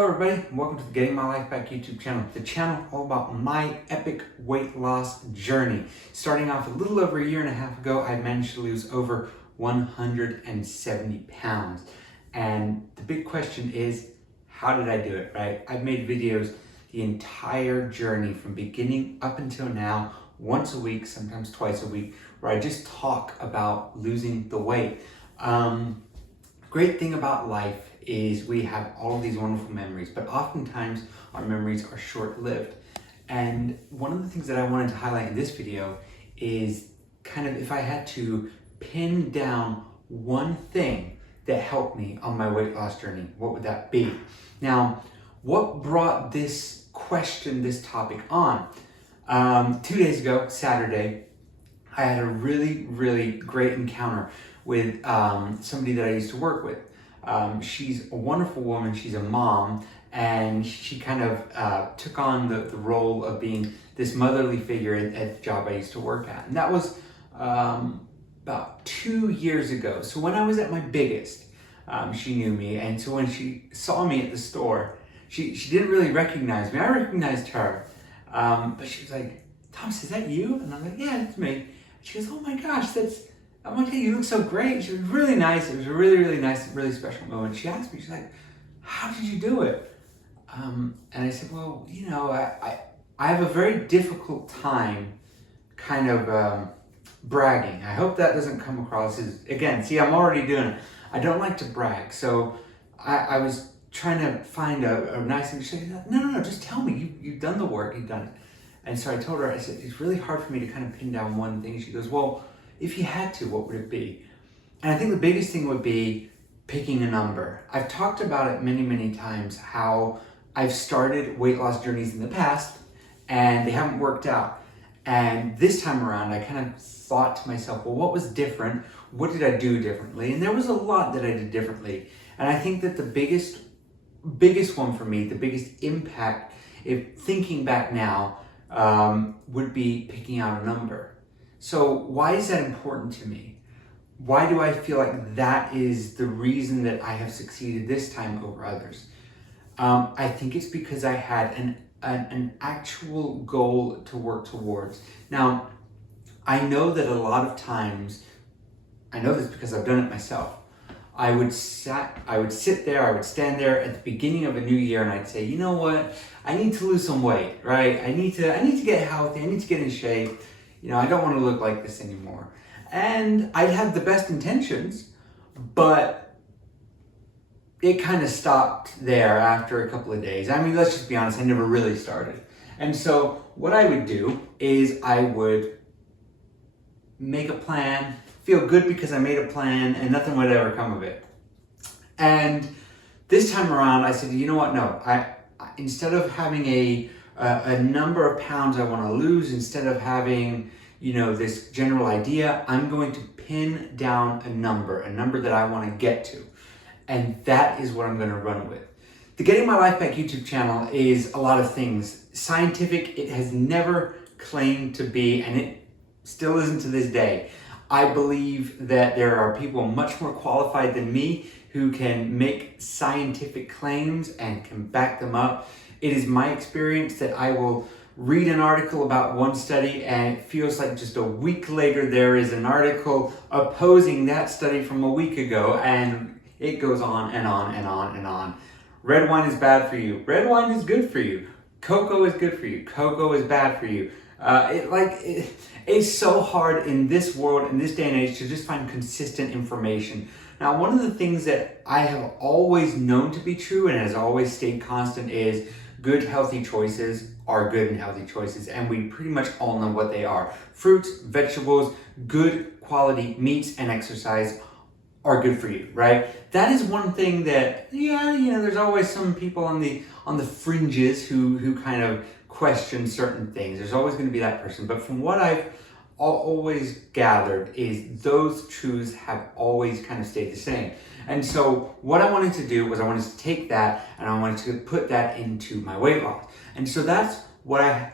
Hello everybody, and welcome to the Getting My Life Back YouTube channel. The channel all about my epic weight loss journey. Starting off a little over a year and a half ago, I managed to lose over 170 pounds. And the big question is, how did I do it, right? I've made videos the entire journey from beginning up until now, once a week, sometimes twice a week, where I just talk about losing the weight. Great thing about life is we have all of these wonderful memories, but oftentimes our memories are short-lived. And one of the things that I wanted to highlight in this video is kind of if I had to pin down one thing that helped me on my weight loss journey, what would that be? Now, what brought this question, this topic on? 2 days ago, Saturday, I had a really great encounter with somebody that I used to work with. She's a wonderful woman, she's a mom, and she kind of took on the role of being this motherly figure at the job I used to work at. And that was about 2 years ago. So when I was at my biggest, she knew me, and so when she saw me at the store, she didn't really recognize me. I recognized her, but she was like, "Thomas, is that you?" And I'm like, "Yeah, it's me." She goes, "Oh my gosh, I'm like, hey, you look so great." She was really nice. It was a really nice, really special moment. She asked me, she's like, "How did you do it?" And I said, "Well, you know, I have a very difficult time kind of bragging. I hope that doesn't come across as, again, see, I'm already doing it. I don't like to brag." So I was trying to find a nice thing. She said, no, just tell me. You've done the work, you've done it. And so I told her, I said, "It's really hard for me to kind of pin down one thing." She goes, "Well, if you had to, what would it be?" And I think the biggest thing would be picking a number. I've talked about it many times, how I've started weight loss journeys in the past and they haven't worked out. And this time around, I kind of thought to myself, well, what was different? What did I do differently? And there was a lot that I did differently. And I think that the biggest one for me, the biggest impact, if thinking back now, would be picking out a number. So why is that important to me? Why do I feel like that is the reason that I have succeeded this time over others? I think it's because I had an actual goal to work towards. Now, I know that a lot of times, I know this because I've done it myself, I would sit there, I would stand there at the beginning of a new year and I'd say, you know what, I need to lose some weight, right? I need to get healthy, I need to get in shape. You know, I don't want to look like this anymore. And I'd have the best intentions, but it kind of stopped there after a couple of days. I mean, let's just be honest, I never really started. And so what I would do is I would make a plan, feel good because I made a plan, and nothing would ever come of it. And this time around, I said, you know what, no, instead of having a number of pounds I want to lose, instead of having, you know, this general idea, I'm going to pin down a number that I want to get to. And that is what I'm going to run with. The Getting My Life Back YouTube channel is a lot of things. Scientific, it has never claimed to be, and it still isn't to this day. I believe that there are people much more qualified than me who can make scientific claims and can back them up. It is my experience that I will read an article about one study and it feels like just a week later there is an article opposing that study from a week ago, and it goes on and on and on and on. Red wine is bad for you. Red wine is good for you. Cocoa is good for you. Cocoa is bad for you. It's so hard in this world, in this day and age, to just find consistent information. Now, one of the things that I have always known to be true and has always stayed constant is good, healthy choices are good and healthy choices, and we pretty much all know what they are. Fruits, vegetables, good quality meats, and exercise are good for you, right? That is one thing that, yeah, you know, there's always some people on the fringes who kind of question certain things. There's always going to be that person. But from what I've always gathered is those truths have always kind of stayed the same. And so what I wanted to do was I wanted to take that and I wanted to put that into my weight loss. And so that's what I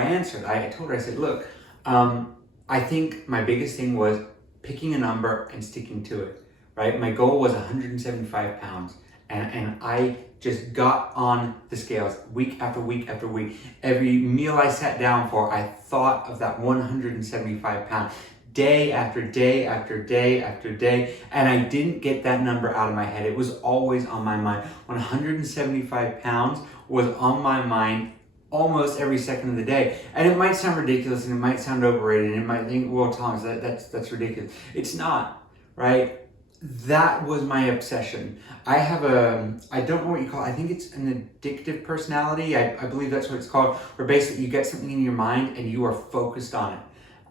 answered. I told her, I said, look, I think my biggest thing was picking a number and sticking to it, right? My goal was 175 pounds And I just got on the scales week after week after week. Every meal I sat down for, I thought of that 175 pounds. Day after day after day after day, and I didn't get that number out of my head. It was always on my mind. 175 pounds was on my mind almost every second of the day. And it might sound ridiculous, and it might sound overrated, and it might think, well, Thomas, that's ridiculous. It's not, right? That was my obsession. I have I don't know what you call it. I think it's an addictive personality. I believe that's what it's called, where basically you get something in your mind and you are focused on it.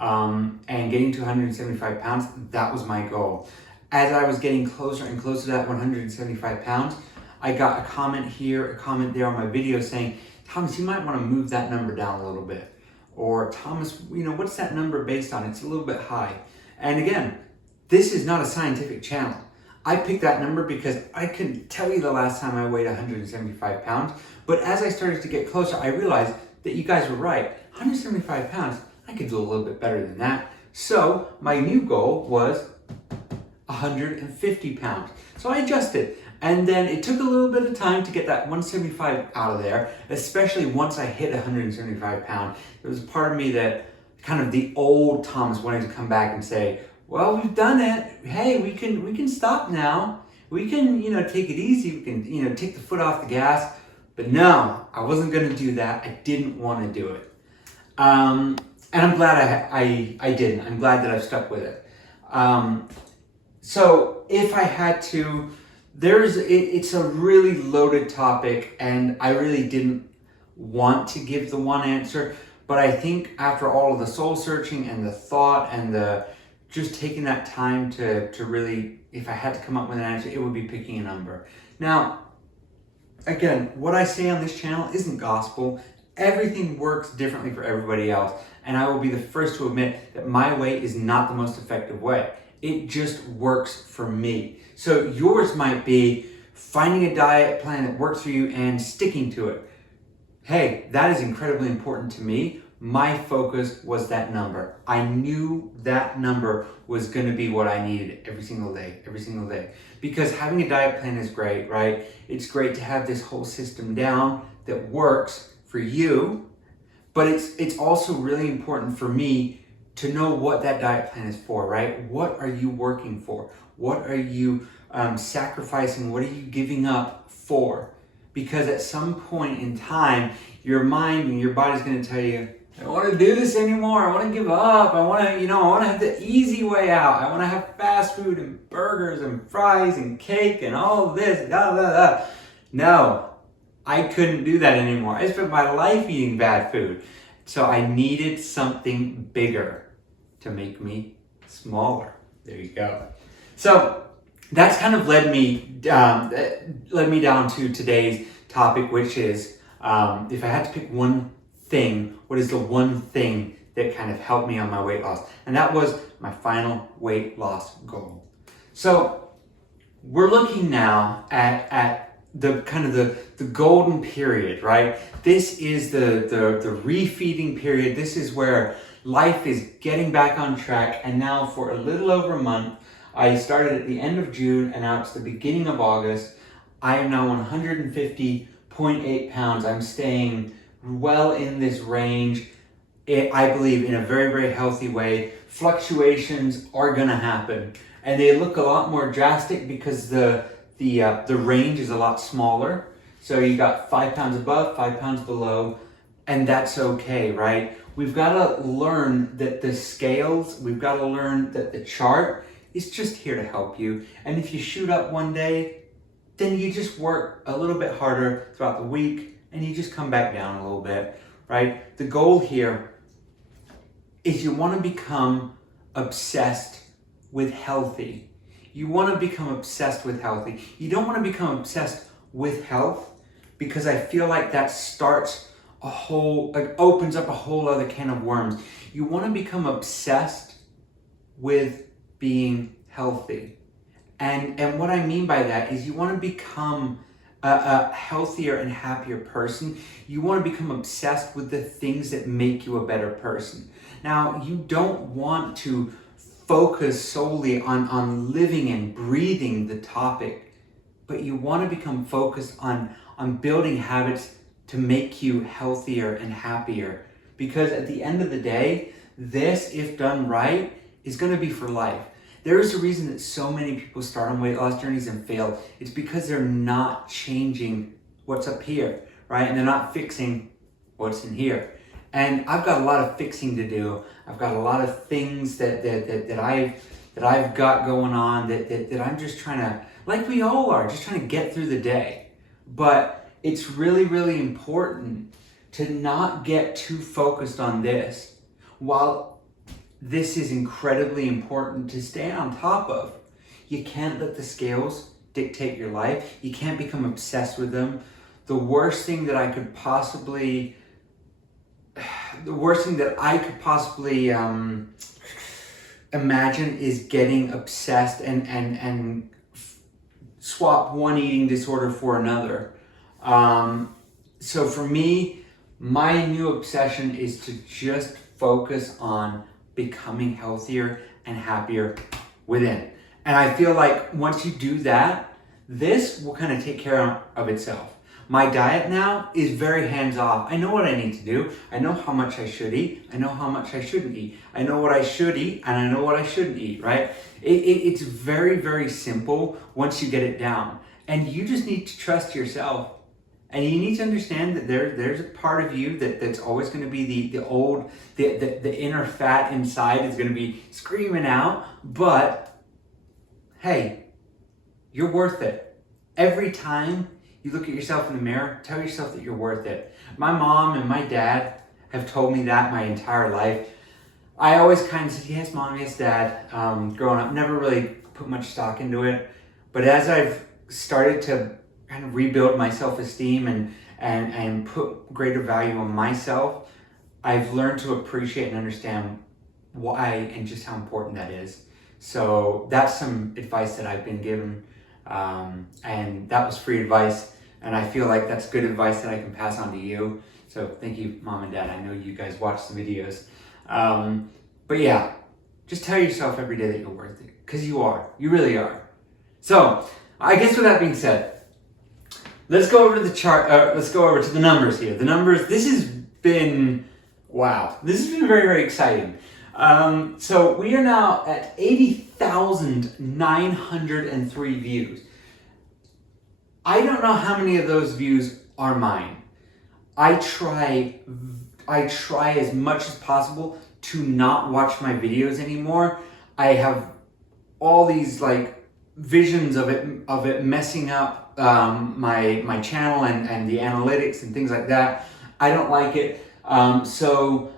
And getting to 175 pounds, that was my goal. As I was getting closer and closer to that 175 pounds, I got a comment here, a comment there on my video saying, Thomas, you might want to move that number down a little bit. Or Thomas, what's that number based on? It's a little bit high. And again, this is not a scientific channel. I picked that number because I couldn't tell you the last time I weighed 175 pounds. But as I started to get closer, I realized that you guys were right. 175 pounds, I could do a little bit better than that. So my new goal was 150 pounds. So I adjusted. And then it took a little bit of time to get that 175 out of there, especially once I hit 175 pounds. There was a part of me that kind of the old Thomas wanted to come back and say, well, we've done it. Hey, we can stop now. We can, take it easy. We can, take the foot off the gas. But no, I wasn't going to do that. I didn't want to do it. And I'm glad I didn't. I'm glad that I've stuck with it. So if I had to, it's a really loaded topic, and I really didn't want to give the one answer. But I think after all of the soul searching and the thought and the just taking that time to really, if I had to come up with an answer, it would be picking a number. Now, again, what I say on this channel isn't gospel. Everything works differently for everybody else. And I will be the first to admit that my way is not the most effective way. It just works for me. So yours might be finding a diet plan that works for you and sticking to it. Hey, that is incredibly important to me. My focus was that number. I knew that number was going to be what I needed every single day. Because having a diet plan is great, right? It's great to have this whole system down that works for you, but it's also really important for me to know what that diet plan is for, right? What are you working for? What are you sacrificing? What are you giving up for? Because at some point in time, your mind and your body's going to tell you, I don't want to do this anymore. I want to give up. I want to have the easy way out. I want to have fast food and burgers and fries and cake and all of this. No, I couldn't do that anymore. I spent my life eating bad food. So I needed something bigger to make me smaller. There you go. So that's kind of led me down to today's topic, which is if I had to pick one thing, what is the one thing that kind of helped me on my weight loss? And that was my final weight loss goal. So we're looking now at the kind of the golden period, right? This is the refeeding period. This is where life is getting back on track. And now for a little over a month, I started at the end of June and now it's the beginning of August. I am now 150.8 pounds. I'm staying well in this range, I believe, in a very, very healthy way. Fluctuations are gonna happen, and they look a lot more drastic because the range is a lot smaller. So you got 5 pounds above, 5 pounds below, and that's okay, right? We've got to learn that the scales, we've got to learn that the chart is just here to help you. And if you shoot up one day, then you just work a little bit harder throughout the week, and you just come back down a little bit, right? The goal here is you want to become obsessed with healthy. You want to become obsessed with healthy. You don't want to become obsessed with health, because I feel like that opens up a whole other can of worms. You want to become obsessed with being healthy. And what I mean by that is you want to become a healthier and happier person. You want to become obsessed with the things that make you a better person. Now, you don't want to focus solely on living and breathing the topic but you want to become focused on building habits to make you healthier and happier. Because at the end of the day, this, if done right, is going to be for life. There is a reason that so many people start on weight loss journeys and fail. It's because they're not changing what's up here, right? And they're not fixing what's in here. And I've got a lot of fixing to do. I've got a lot of things that I've got going on that I'm just trying to, like we all are, just trying to get through the day. But it's really, really important to not get too focused on this. While this is incredibly important to stay on top of, you can't let the scales dictate your life. You can't become obsessed with them. The worst thing that I could possibly imagine is getting obsessed and swap one eating disorder for another. So for me, my new obsession is to just focus on becoming healthier and happier within. And I feel like once you do that, this will kind of take care of itself. My diet now is very hands-off. I know what I need to do. I know how much I should eat. I know how much I shouldn't eat. I know what I should eat and I know what I shouldn't eat, right? It's very, very simple once you get it down. And you just need to trust yourself. And you need to understand that there's a part of you that's always going to be the inner fat inside is going to be screaming out. But hey, you're worth it. Every time you look at yourself in the mirror, tell yourself that you're worth it. My mom and my dad have told me that my entire life. I always kind of said, yes, mom, yes, dad. Growing up, never really put much stock into it. But as I've started to kind of rebuild my self-esteem and put greater value on myself, I've learned to appreciate and understand why and just how important that is. So that's some advice that I've been given. And that was free advice, and I feel like that's good advice that I can pass on to you. So thank you, Mom and Dad. I know you guys watch the videos. But yeah, just tell yourself every day that you're worth it, because you are. You really are. So I guess with that being said, let's go over to the chart. Let's go over to the numbers here. The numbers, this has been, wow. This has been very, very exciting. So we are now at 80,903 views. I don't know how many of those views are mine. I try as much as possible to not watch my videos anymore. I have all these like visions of it messing up my channel and the analytics and things like that. I don't like it. So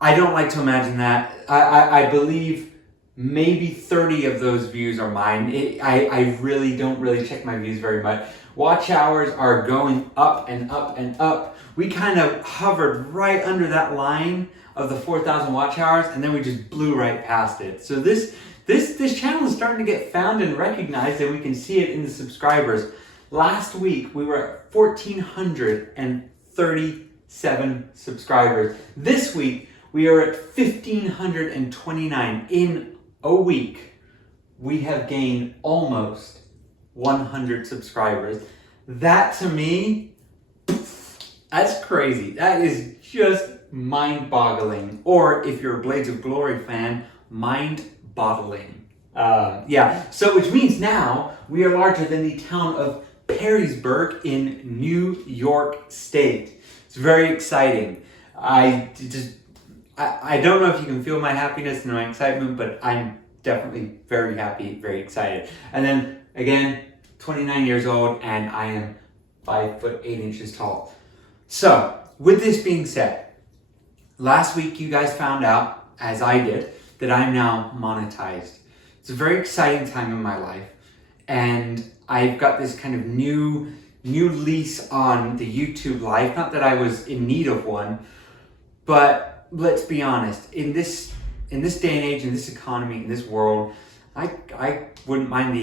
I don't like to imagine that. I believe maybe 30 of those views are mine. I really don't check my views very much. Watch hours are going up and up and up. We kind of hovered right under that line of the 4,000 watch hours, and then we just blew right past it. So this channel is starting to get found and recognized, and we can see it in the subscribers. Last week, we were at 1,437 subscribers. This week, we are at 1,529. In a week, we have gained almost 100 subscribers. That to me, that's crazy. That is just mind-boggling. Or if you're a Blades of Glory fan, mind-boggling. Yeah, so which means now we are larger than the town of Perrysburg in New York State. It's very exciting. I don't know if you can feel my happiness and my excitement, but I'm definitely very happy, very excited. And then again, 29 years old, and I am 5'8" tall. So with this being said, last week you guys found out, as I did, that I'm now monetized. It's a very exciting time in my life, and I've got this kind of new lease on the YouTube life. Not that I was in need of one, but let's be honest, in this day and age, in this economy, in this world, I wouldn't mind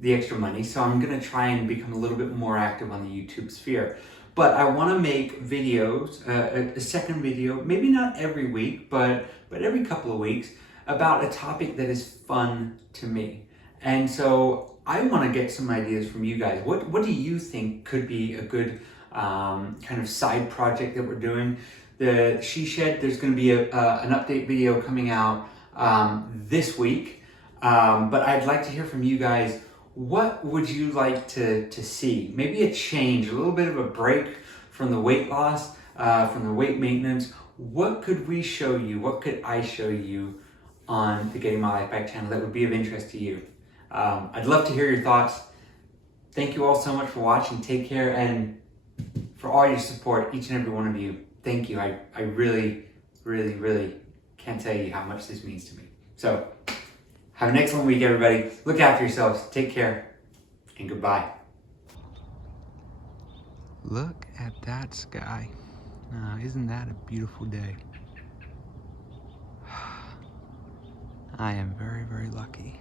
the extra money, so I'm gonna try and become a little bit more active on the YouTube sphere. But I wanna make videos, a second video, maybe not every week, but every couple of weeks, about a topic that is fun to me. And so I want to get some ideas from you guys. What do you think could be a good kind of side project that we're doing? The She Shed, there's going to be an update video coming out this week, but I'd like to hear from you guys. What would you like to see? Maybe a change, a little bit of a break from the weight loss, from the weight maintenance. What could we show you? What could I show you on the Getting My Life Back channel that would be of interest to you? I'd love to hear your thoughts. Thank you all so much for watching. Take care, and for all your support, each and every one of you. Thank you. I really, really, really can't tell you how much this means to me. So, have an excellent week, everybody. Look after yourselves. Take care, and goodbye. Look at that sky. Isn't that a beautiful day? I am very, very lucky.